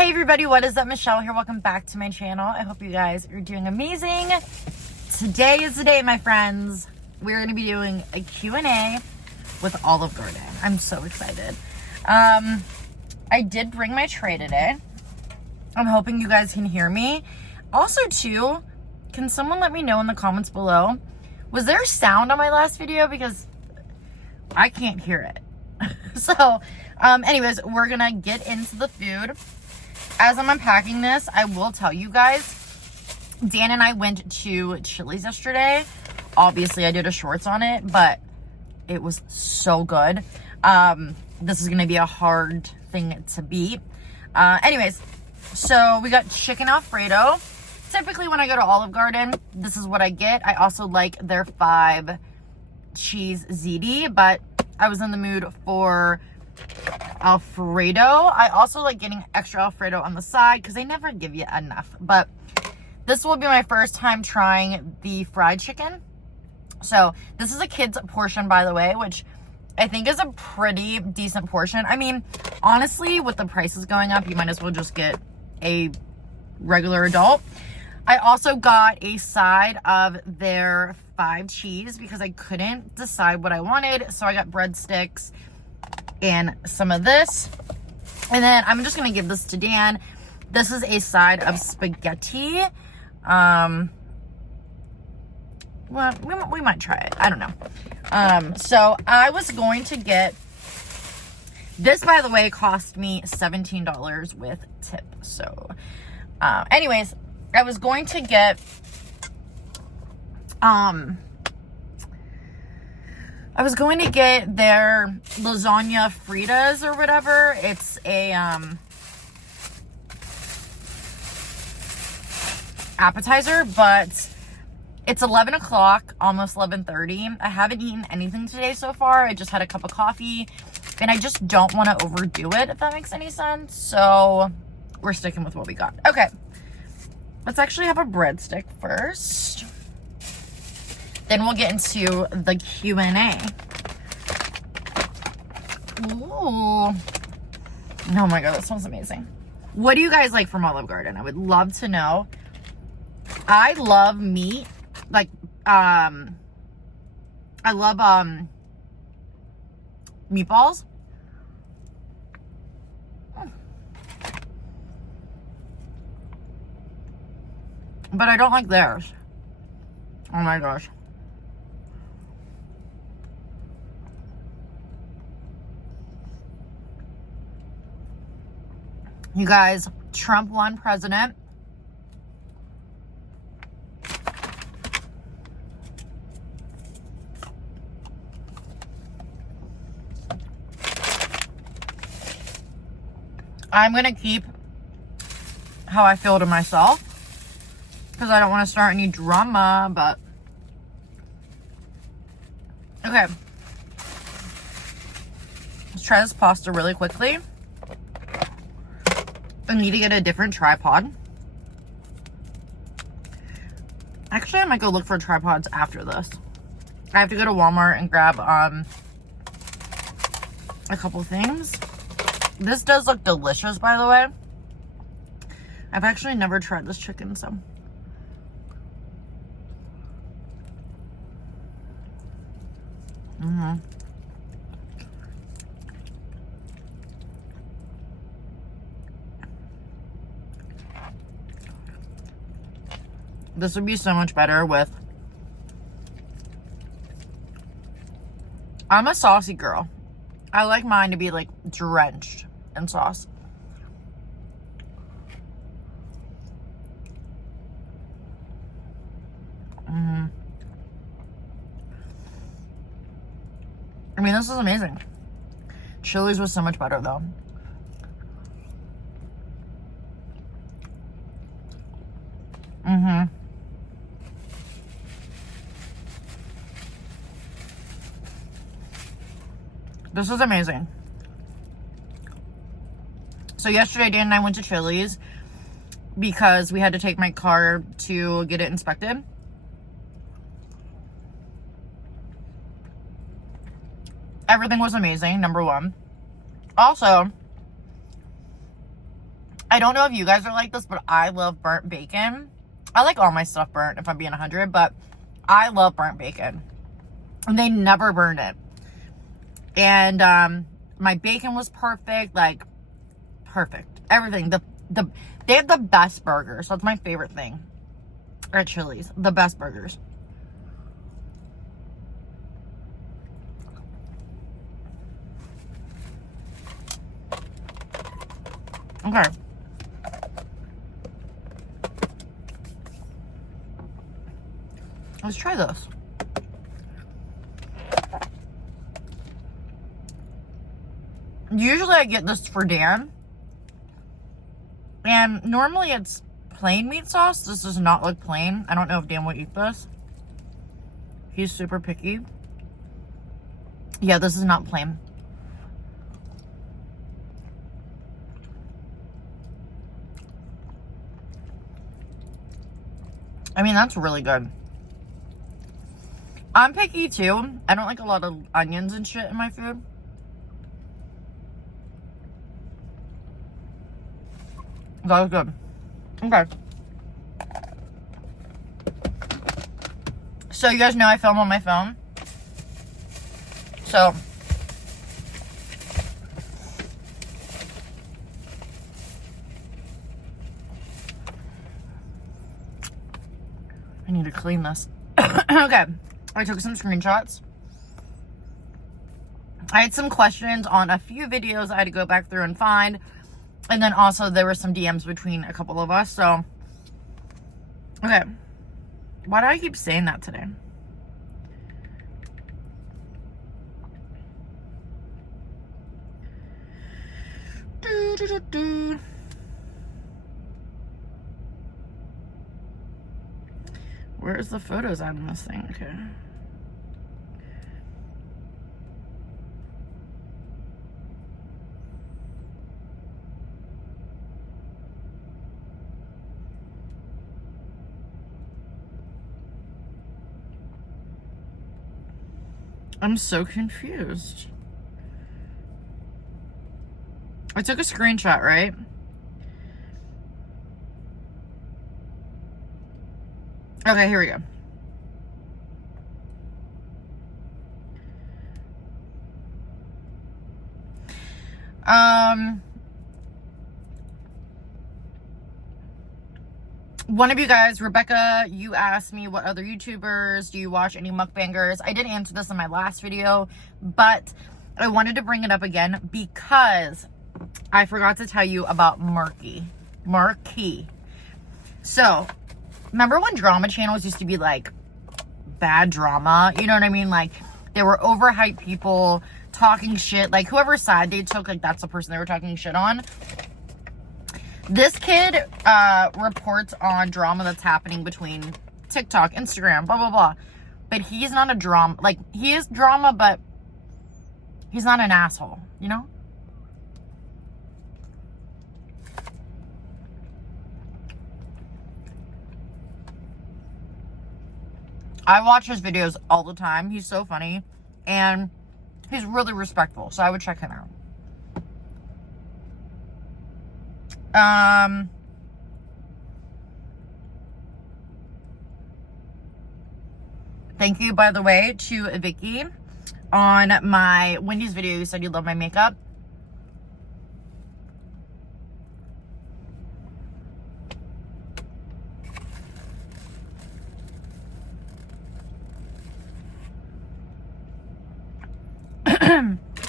Hey everybody, what is up? Michelle here. Welcome back to my channel. I hope you guys are doing amazing. Today is the day, my friends. We're going to be doing a Q&A with Olive Garden. I'm so excited. I did bring my tray today. I'm hoping you guys can hear me. Also too, can someone let me know in the comments below, was there sound on my last video? Because I can't hear it. So, anyways, we're gonna get into the food. As I'm unpacking this, I will tell you guys, Dan and I went to Chili's yesterday. Obviously, I did a shorts on it, but it was so good. This is gonna be a hard thing to beat. Anyways, so we got chicken Alfredo. Typically, when I go to Olive Garden, this is what I get. I also like their 5 cheese ziti, but I was in the mood for Alfredo. I also like getting extra Alfredo on the side because they never give you enough. But this will be my first time trying the fried chicken. So this is a kid's portion, by the way, which I think is a pretty decent portion. I mean, honestly, with the prices going up, you might as well just get a regular adult. I also got a side of their 5 cheese because I couldn't decide what I wanted. So I got breadsticks and some of this. And then I'm just going to give this to Dan. This is a side of spaghetti. Well, we might try it. I don't know. So I was going to get this, by the way, cost me $17 with tip. So, anyways, I was going to get, their lasagna fritas or whatever. It's a, appetizer, but it's 11 o'clock, almost 11:30. I haven't eaten anything today so far. I just had a cup of coffee, and I just don't want to overdo it, if that makes any sense. So we're sticking with what we got. Okay. Let's actually have a breadstick first. Then we'll get into the Q&A. Ooh. Oh my God, that smells amazing. What do you guys like from Olive Garden? I would love to know. I love meat. Like, I love, meatballs. But I don't like theirs. Oh my gosh. You guys, Trump won president. I'm going to keep how I feel to myself because I don't want to start any drama, but okay. Let's try this pasta really quickly. I need to get a different tripod. Actually, I might go look for tripods after this. I have to go to Walmart and grab a couple things. This does look delicious, by the way. I've actually never tried this chicken, so. This would be so much better with... I'm a saucy girl. I like mine to be like drenched in sauce. I mean, this is amazing. Chili's was so much better though. This is amazing. So yesterday, Dan and I went to Chili's because we had to take my car to get it inspected. Everything was amazing, number one. Also, I don't know if you guys are like this, but I love burnt bacon. I like all my stuff burnt, if I'm being 100, but I love burnt bacon. And they never burn it. And my bacon was perfect, like perfect. Everything. They have the best burgers. So that's my favorite thing at Chili's. The best burgers. Okay. Let's try this. Usually I get this for Dan. And normally it's plain meat sauce. This does not look plain. I don't know if Dan would eat this. He's super picky. Yeah, this is not plain. I mean, that's really good. I'm picky too. I don't like a lot of onions and shit in my food. That was good. Okay. So you guys know I film on my phone. So I need to clean this. Okay. I took some screenshots. I had some questions on a few videos I had to go back through and find. And then also there were some DMs between a couple of us. So, okay. Why do I keep saying that today? Where's the photos I'm missing? Okay. I'm so confused. I took a screenshot, right? Okay, here we go. One of you guys, Rebecca, you asked me what other YouTubers, do you watch any mukbangers? I did answer this in my last video, but I wanted to bring it up again because I forgot to tell you about Marky. So, remember when drama channels used to be like bad drama? You know what I mean? Like they were overhyped people talking shit. Like whoever side they took, like that's the person they were talking shit on. This kid reports on drama that's happening between TikTok, Instagram, blah, blah, blah. But he's not a drama. Like, he is drama, but he's not an asshole, you know? I watch his videos all the time. He's so funny. And he's really respectful. So I would check him out. Thank you, by the way, to Vicky on my Wendy's video. You said you love my makeup.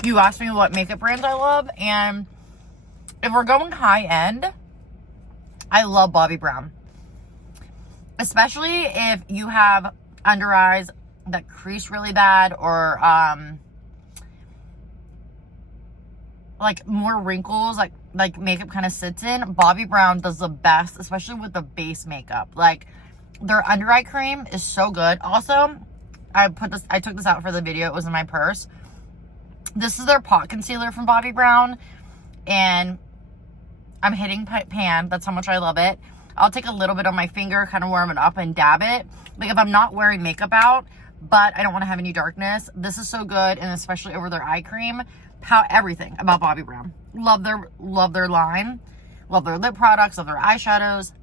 You asked me what makeup brands I love, and if we're going high end, I love Bobbi Brown. Especially if you have under eyes that crease really bad or like more wrinkles, like makeup kind of sits in. Bobbi Brown does the best, especially with the base makeup. Like their under eye cream is so good. Also, I took this out for the video. It was in my purse. This is their pot concealer from Bobbi Brown, and I'm hitting pan. That's how much I love it. I'll take a little bit on my finger, kind of warm it up and dab it. Like if I'm not wearing makeup out, but I don't want to have any darkness, this is so good, and especially over their eye cream. Everything about Bobbi Brown. Love their line. Love their lip products, love their eyeshadows.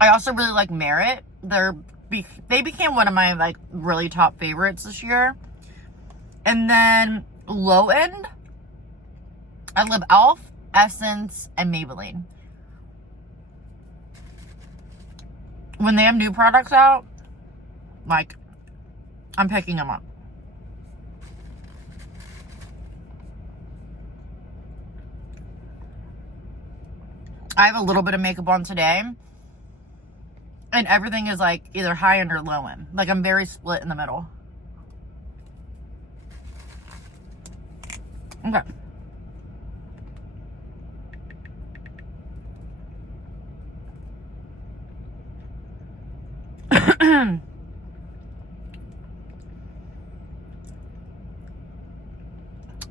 I also really like Merit. They became one of my like really top favorites this year. And then low end, I love Elf, Essence, and Maybelline. When they have new products out, like, I'm picking them up. I have a little bit of makeup on today. And everything is like either high end or low end. Like I'm very split in the middle. Okay.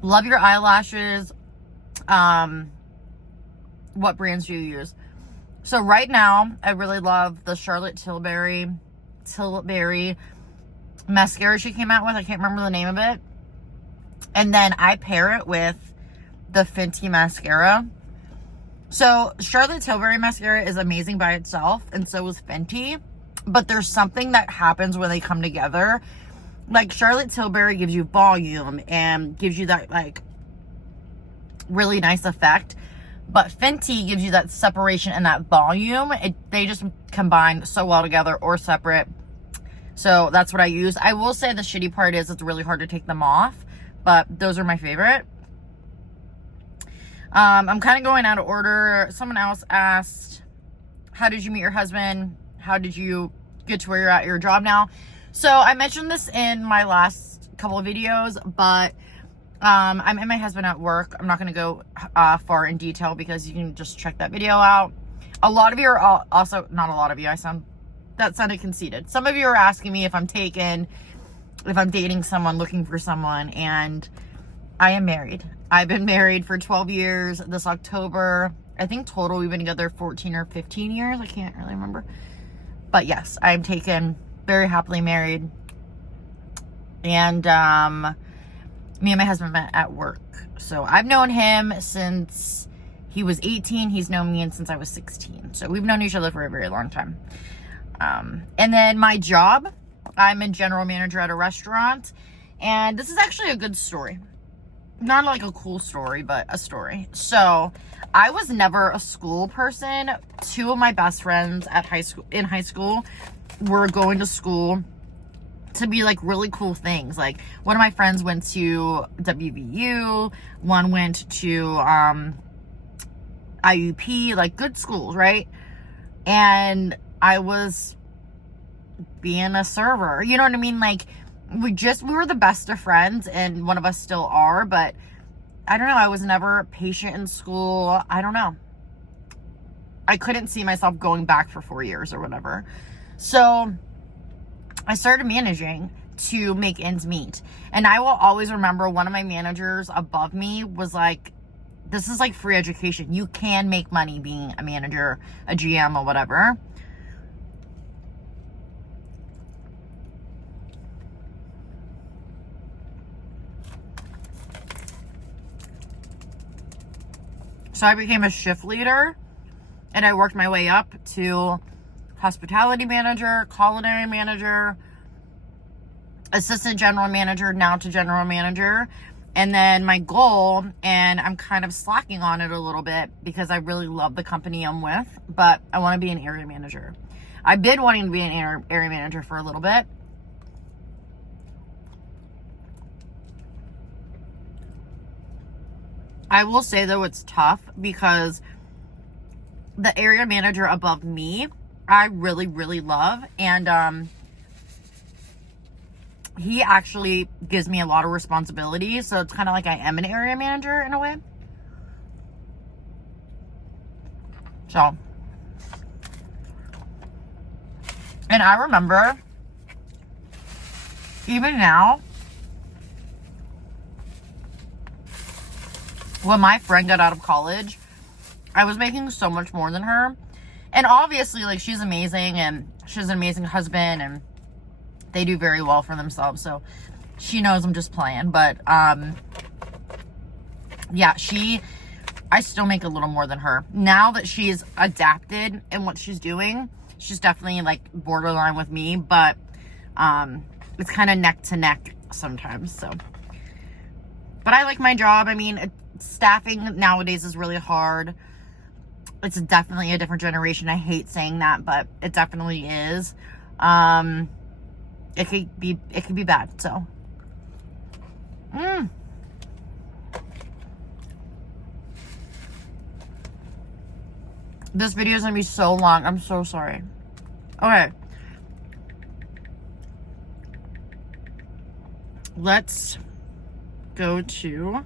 Love your eyelashes. What brands do you use? So right now, I really love the Charlotte Tilbury mascara she came out with. I can't remember the name of it. And then I pair it with the Fenty mascara. So Charlotte Tilbury mascara is amazing by itself, and so is Fenty. But there's something that happens when they come together. Like Charlotte Tilbury gives you volume and gives you that like really nice effect. But Fenty gives you that separation and that volume. They just combine so well together or separate. So that's what I use. I will say the shitty part is it's really hard to take them off. But those are my favorite. I'm kind of going out of order. Someone else asked, how did you meet your husband? How did you get to where you're at your job now? So I mentioned this in my last couple of videos, but I met my husband at work. I'm not going to go far in detail because you can just check that video out. A lot of you are also, not a lot of you, that sounded conceited. Some of you are asking me if I'm taken, if I'm dating someone, looking for someone, and I am married. I've been married for 12 years this October. I think total we've been together 14 or 15 years. I can't really remember. But yes, I'm taken, very happily married. And me and my husband met at work. So I've known him since he was 18. He's known me since I was 16. So we've known each other for a very long time. And then my job, I'm a general manager at a restaurant. And this is actually a good story. Not like a cool story, but a story. So I was never a school person. Two of my best friends in high school were going to school to be like really cool things. Like one of my friends went to WVU, one went to IUP, like good schools, right? And I was being a server, you know what I mean? Like we were the best of friends, and one of us still are, but I don't know, I was never patient in school. I don't know, I couldn't see myself going back for 4 years or whatever. So I started managing to make ends meet. And I will always remember one of my managers above me was like, this is like free education. You can make money being a manager, a GM, or whatever. So I became a shift leader, and I worked my way up to hospitality manager, culinary manager, assistant general manager, now to general manager. And then my goal, and I'm kind of slacking on it a little bit because I really love the company I'm with, but I want to be an area manager. I've been wanting to be an area manager for a little bit. I will say though, it's tough because the area manager above me, I really, really love. And he actually gives me a lot of responsibility. So it's kind of like I am an area manager in a way. So, and I remember even now, when my friend got out of college, I was making so much more than her. And obviously, like, she's amazing, and she has an amazing husband, and they do very well for themselves. So she knows I'm just playing. But yeah, I still make a little more than her. Now that she's adapted in what she's doing, she's definitely like borderline with me, but it's kind of neck to neck sometimes. So, but I like my job. I mean, staffing nowadays is really hard. It's definitely a different generation. I hate saying that, but it definitely is. It could be bad. So, this video is gonna be so long. I'm so sorry. Okay. Let's go to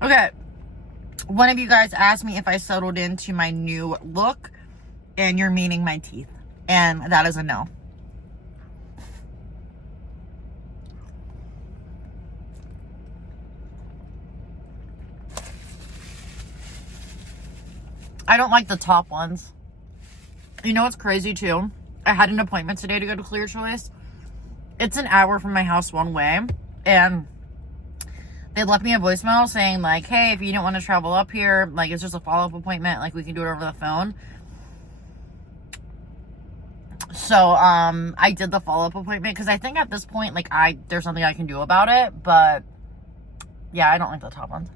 okay. One of you guys asked me if I settled into my new look, and you're meaning my teeth, and that is a no. I don't like the top ones. You know what's crazy too? I had an appointment today to go to Clear Choice. It's an hour from my house one way, and they left me a voicemail saying like, hey, if you don't want to travel up here, like it's just a follow-up appointment, like we can do it over the phone. So I did the follow-up appointment because I think at this point like there's something I can do about it. But yeah, I don't like the top ones.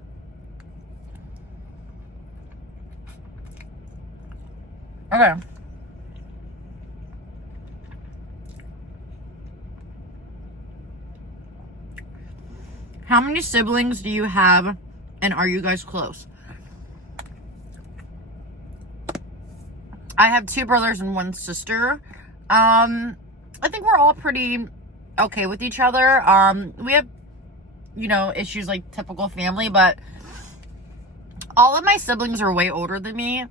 Okay. How many siblings do you have, and are you guys close? I have 2 brothers and 1 sister. I think we're all pretty okay with each other. We have, you know, issues like typical family, but all of my siblings are way older than me.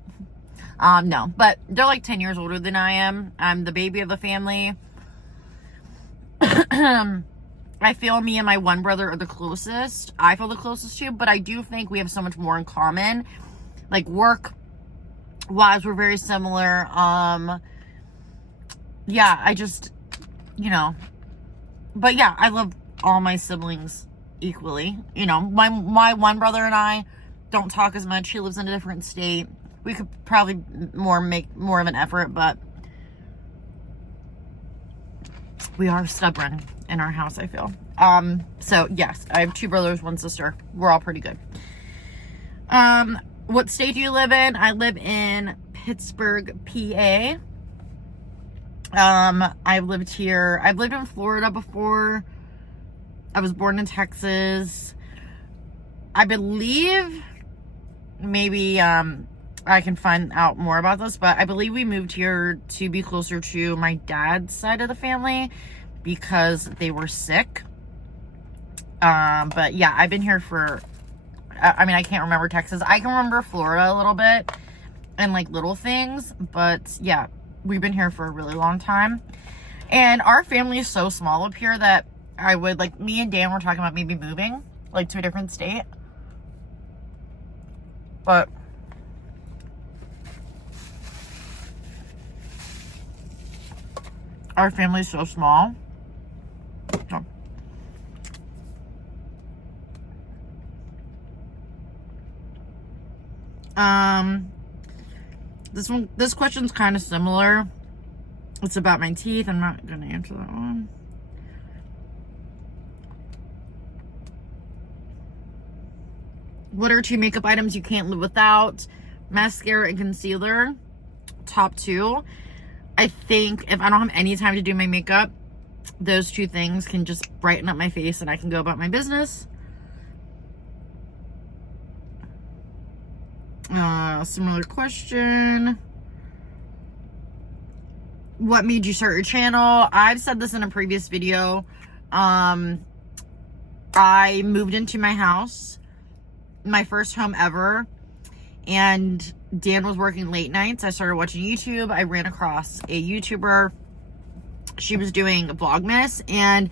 No, but they're like 10 years older than I am. I'm the baby of the family. I feel me and my one brother are the closest. I feel the closest to, but I do think we have so much more in common. Like work-wise, we're very similar. Yeah, I just, you know, but yeah, I love all my siblings equally. You know, my one brother and I don't talk as much. He lives in a different state. We could probably make more of an effort, but we are stubborn in our house, I feel. So yes, I have 2 brothers, 1 sister. We're all pretty good. What state do you live in? I live in Pittsburgh, PA. I've lived here. I've lived in Florida before. I was born in Texas. I believe maybe, I can find out more about this, but I believe we moved here to be closer to my dad's side of the family because they were sick. But yeah, I've been here for, I mean, I can't remember Texas. I can remember Florida a little bit and like little things, but yeah, we've been here for a really long time. And our family is so small up here that I would, like, me and Dan were talking about maybe moving like to a different state. But our family's so small. So. This question's kind of similar. It's about my teeth. I'm not gonna answer that one. What are 2 makeup items you can't live without? Mascara and concealer. Top 2. I think if I don't have any time to do my makeup, those 2 things can just brighten up my face and I can go about my business. Similar question. What made you start your channel? I've said this in a previous video. I moved into my house, my first home ever, and Dan was working late nights. I started watching YouTube. I ran across a YouTuber. She was doing Vlogmas, and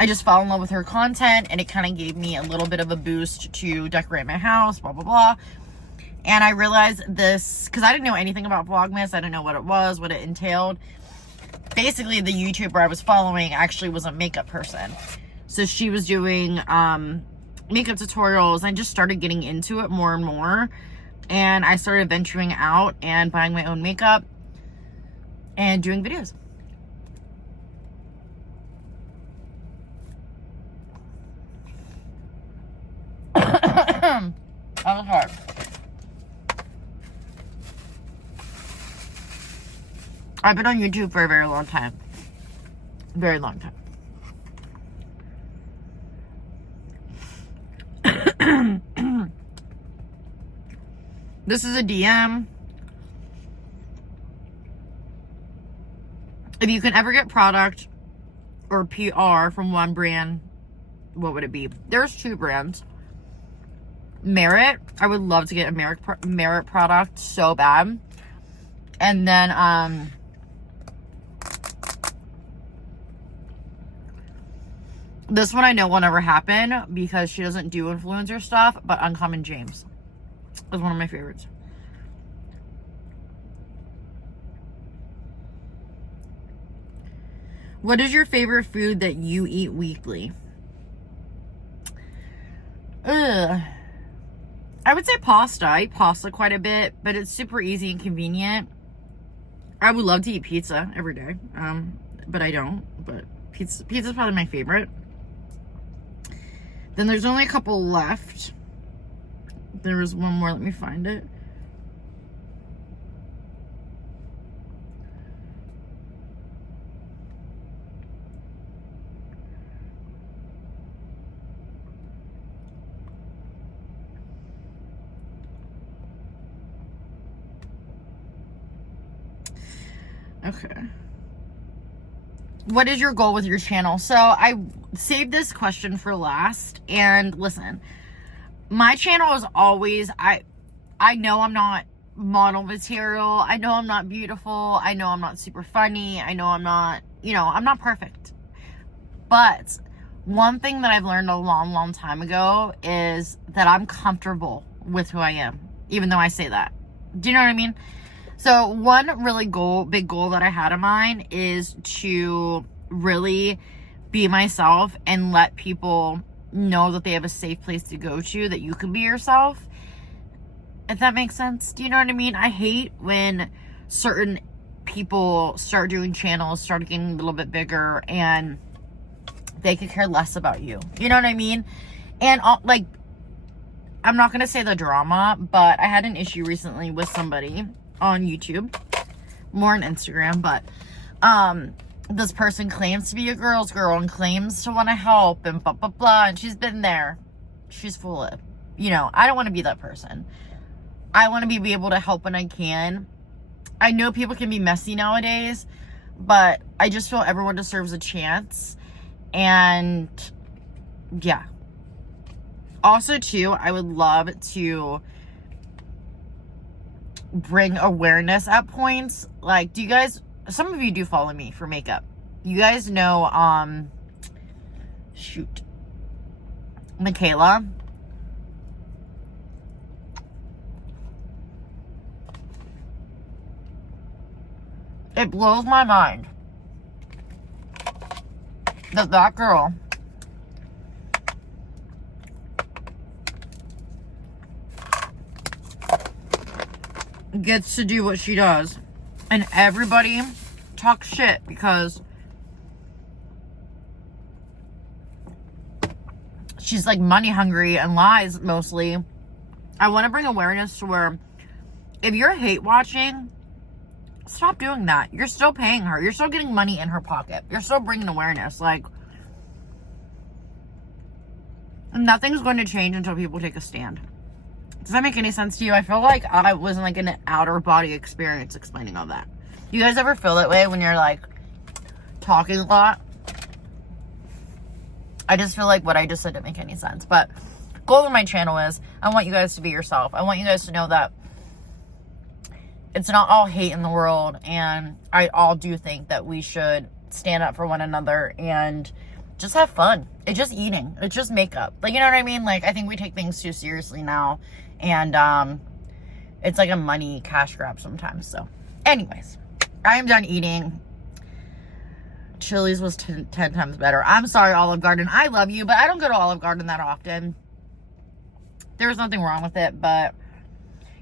I just fell in love with her content, and it kind of gave me a little bit of a boost to decorate my house, blah, blah, blah. And I realized this, because I didn't know anything about Vlogmas. I didn't know what it was, what it entailed. Basically, the YouTuber I was following actually was a makeup person. So she was doing makeup tutorials. I just started getting into it more and more. And I started venturing out and buying my own makeup and doing videos. That was hard. I've been on YouTube for a very long time. Very long time. This is a DM. If you can ever get product or PR from one brand, what would it be? There's two brands. Merit. I would love to get a Merit product so bad. And then, this one I know will never happen because she doesn't do influencer stuff, but Uncommon James is one of my favorites. What is your favorite food that you eat weekly? I would say pasta. I eat pasta quite a bit, but it's super easy and convenient. I would love to eat pizza every day, but I don't. But pizza's probably my favorite. Then there's only a couple left. There was one more. Let me find it. Okay. What is your goal with your channel? So I saved this question for last, and listen, my channel is always, I know I'm not model material. I know I'm not beautiful. I know I'm not super funny. I know I'm not, I'm not perfect. But one thing that I've learned a long, long time ago is that I'm comfortable with who I am, even though I say that. Do you know what I mean? So one really big goal that I had of mine is to really be myself and let people know that they have a safe place to go to, that you can be yourself. If that makes sense. Do you know what I mean? I hate when certain people start doing channels, start getting a little bit bigger, and they could care less about you. You know what I mean? And like, I'm not going to say the drama, but I had an issue recently with somebody on YouTube, more on Instagram, but this person claims to be a girl's girl and claims to want to help and blah, blah, blah, and she's been there. She's full of, I don't want to be that person. I want to be able to help when I can. I know people can be messy nowadays, but I just feel everyone deserves a chance. And yeah. Also, too, I would love to bring awareness at points. Like, do you guys, some of you do follow me for makeup. You guys know, Michaela. It blows my mind that girl gets to do what she does, and everybody talks shit because she's like money hungry and lies mostly. I want to bring awareness to where if you're hate watching, stop doing that. You're still paying her. You're still getting money in her pocket. You're still bringing awareness. Like, nothing's going to change until people take a stand. Does that make any sense to you? I feel like I was in like an outer body experience explaining all that. You guys ever feel that way when you're like talking a lot? I just feel like what I just said didn't make any sense. But goal of my channel is I want you guys to be yourself. I want you guys to know that it's not all hate in the world, and I all do think that we should stand up for one another and just have fun. It's just eating. It's just makeup. Like, you know what I mean? Like, I think we take things too seriously now. And it's like a money cash grab sometimes. So, anyways, I am done eating. Chili's was 10 times better. I'm sorry, Olive Garden. I love you, but I don't go to Olive Garden that often. There's nothing wrong with it, but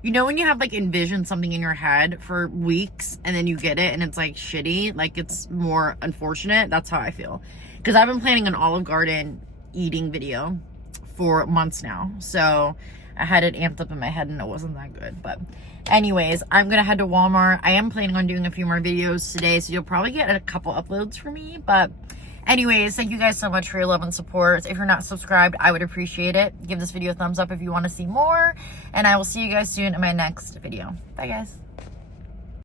you know when you have like envisioned something in your head for weeks and then you get it and it's like shitty, like it's more unfortunate? That's how I feel. Because I've been planning an Olive Garden eating video for months now. So I had it amped up in my head and it wasn't that good. But anyways, I'm going to head to Walmart. I am planning on doing a few more videos today, so you'll probably get a couple uploads from me. But anyways, thank you guys so much for your love and support. If you're not subscribed, I would appreciate it. Give this video a thumbs up if you want to see more. And I will see you guys soon in my next video. Bye, guys.